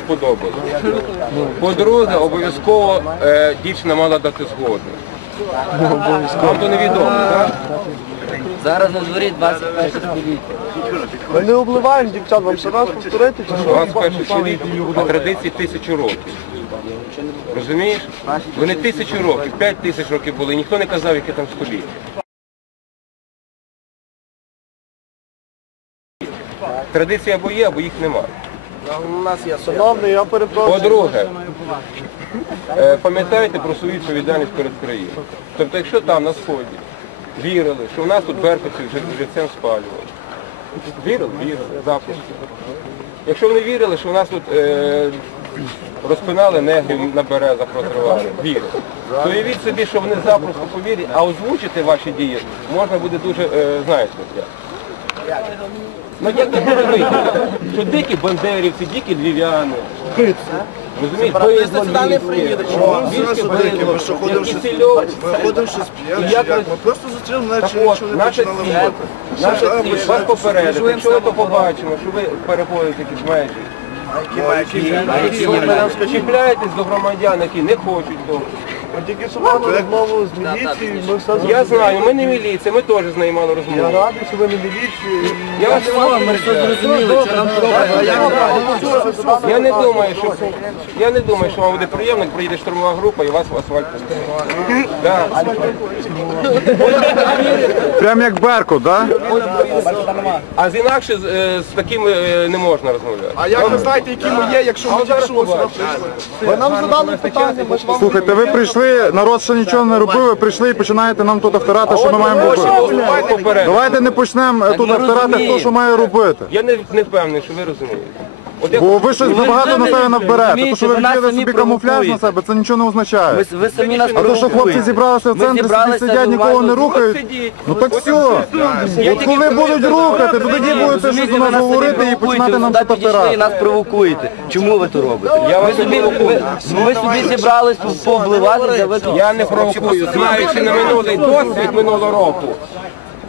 таки подобалось. По-друге, обов'язково е, дівчина мала дати згоду. Вам то невідомо, так? Зараз на дворі 21 століття. Ми не обливаємо дівчат, вам ще раз повторити чи що? 21 століття, а традиції тисячу років. Розумієш? Вони тисячу років, п'ять тисяч років були, ніхто не казав, яке там століття. Традиції або є, або їх немає. Шановний, я перепрошую. По-друге, е, пам'ятайте про свою відповідальність перед країною. Тобто, якщо там на сході вірили, що в нас тут беркутів вже живцем спалювали. Вірили? Вірили, запросто. Якщо вони вірили, що в нас тут е, розпинали негрів на березах розривали, вірили. То уявіть собі, що вони запросто повірять, а озвучити ваші дії можна буде дуже, е, знаєте, як. Ну як може вийти? Що дикі бандерівці, дикі львів'яни. Розумієте, не Ми що бидло, ходимо які щось- цільові. Ми ходимо щось п'ємо, І як? ви- Ми просто зустріли, Так наче от, нічого не наша починали ціль, робити. наша Що, ціль, ми вас попередити, якщо ми то побачимо, що ви переходите якісь межі, чіпляєтесь до громадян, які не хочуть того. Ми тільки що мали розмову з міліцією, ми все Я знаю, ми не міліція, ми теж з нею мали Я розмову. радий, що ви не міліцію. Я вас Ми все зрозуміли, що нам Я не думаю, що я не думаю, що вам буде приємно, як приїде штурмова група і вас в асфальт пустить. Да. Прям як Беркут, так? А з інакше з, е, з такими е, не можна розмовляти. А як ви знаєте, які ми є, якщо ми тільки що сюди прийшли? Ви нам задали питання, ми ж вам Слухайте, ви прийшли, народ ще нічого не робив, ви прийшли і починаєте нам тут втирати, що ми маємо робити. Давайте не почнемо тут втирати, хто що має робити. Я не, не впевнений, що ви розумієте. Бо ви щось забагато на себе наберете. То, що ви ви нас вділи самі собі камуфляж на провокуєте. себе, це нічого не означає. Ви, ви самі нас А то, що хлопці зібралися в Ми центрі, собі зібралися сидять, нікого не рухають. Ну так все. Я От тільки коли будуть рухати, то тоді будете щось до нас говорити і починати нам тут і втирати. нас провокуєте. Чому ви то робите? Я Ви собі, провокую. ви, ви собі зібрались тут пообливатися, ви тут Я не провокую, знаючи на минулий досвід минулого року.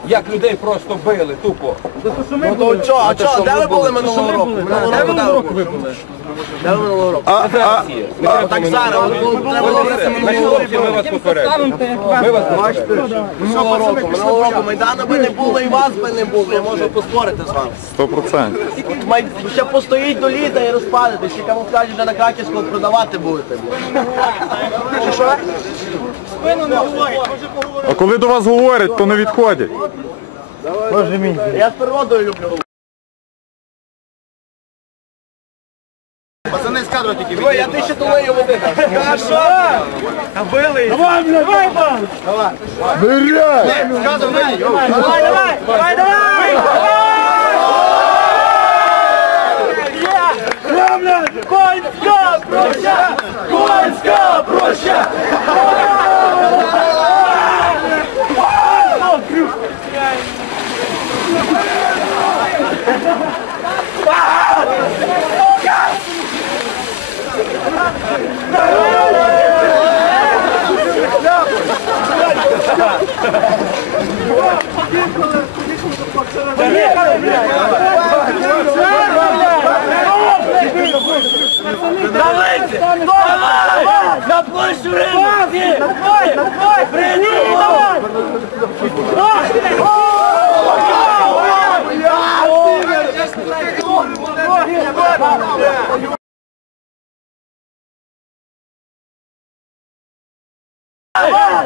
Як людей просто били, тупо. Ну то чо, а чо, де ви були минулого року? Де Минулого року ви були? Де ви минулого року? А, а, треба Так зараз, треба було минулого року. ми вас попередимо. Ми вас попередимо. Минулого року, минулого року Майдану би не було і вас би не було, я можу поспорити з вами. Сто процентів. Май- Ще постоїть до літа і розпадетесь, і камуфляжі вже на Краківську продавати будете. Що? А коли до вас говорять, то не відходять. Я з природою люблю. Пацани з кадру тільки Ой, я ти ще долею води. Що? Били. Давай, давай, давай. Давай, давай, давай, давай. Конська проща! Конська Давай! На площу ринку! Прийди! Давай!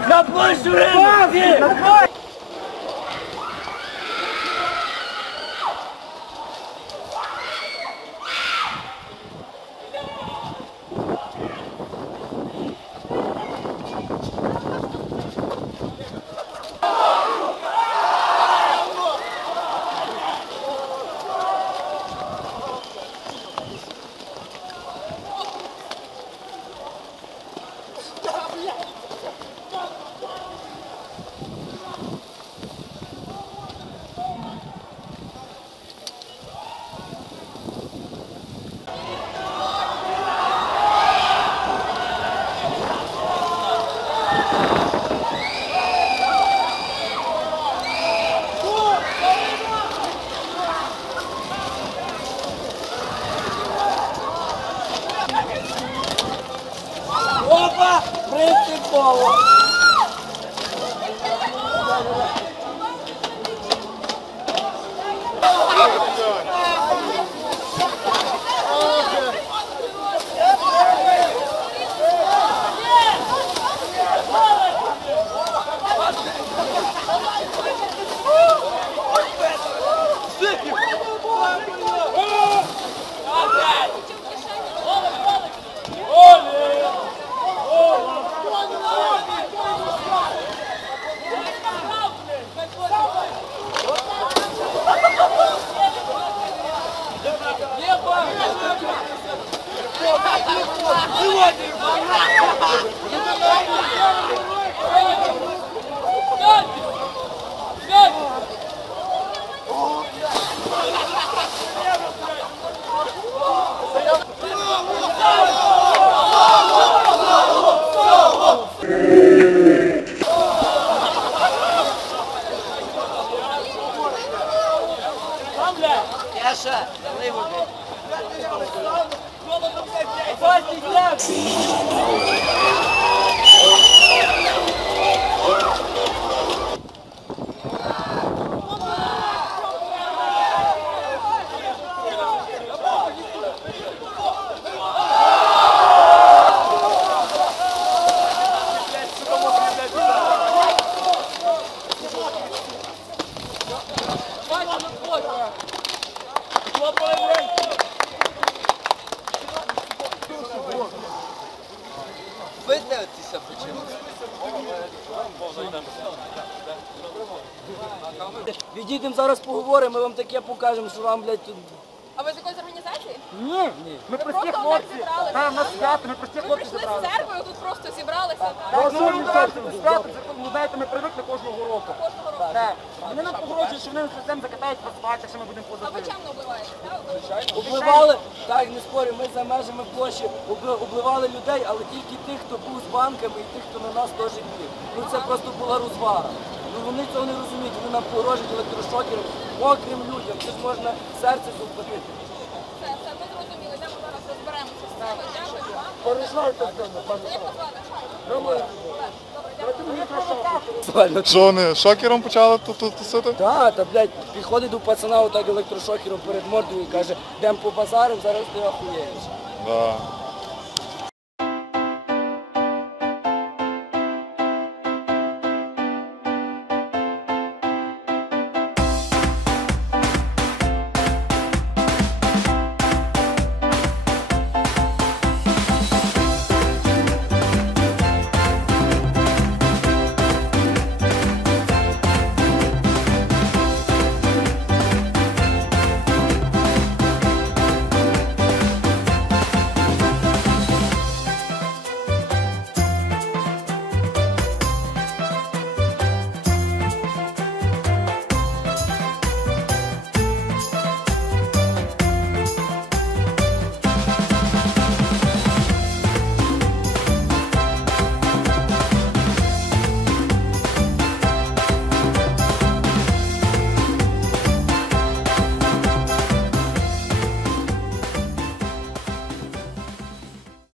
На площу! Bola! e bola! Відійдемо зараз поговоримо, ми вам таке покажемо, що вам, блядь, тут... А ви з якоїсь організації? Ні, ні. Ми Ви прості просто хлопці. зібралися? Та, на свято, ми прості Ви хлопці прийшли з церквою, тут просто зібралися. Так, ну, ми збираємося на свято, це, ну, знаєте, ми привикли кожного року. Кожного року. Так. Вони нам погрожують, що вони нас хрестем закатають в асфальт, що ми будемо А ви позитивні. чим не вбиваєте? так? Обливали, так, не спорю, ми за межами площі обли- обливали людей, але тільки тих, хто був з банками і тих, хто на нас теж бив. Ну це просто була розвага. Вони цього не розуміють, вони нам погрожують електрошокером, мокрим людям, це ж можна серце зупинити. Все, все, ми зрозуміли. Йдемо зараз розберемося з цим. Дякую вам. Порішайте це, пане Як вас звати? Роман. Що вони шокером почали тут тут тусити? Та, та, блядь, підходить до пацана отак електрошокером перед мордою і каже, йдемо по базарам, зараз ти охуєш. Да.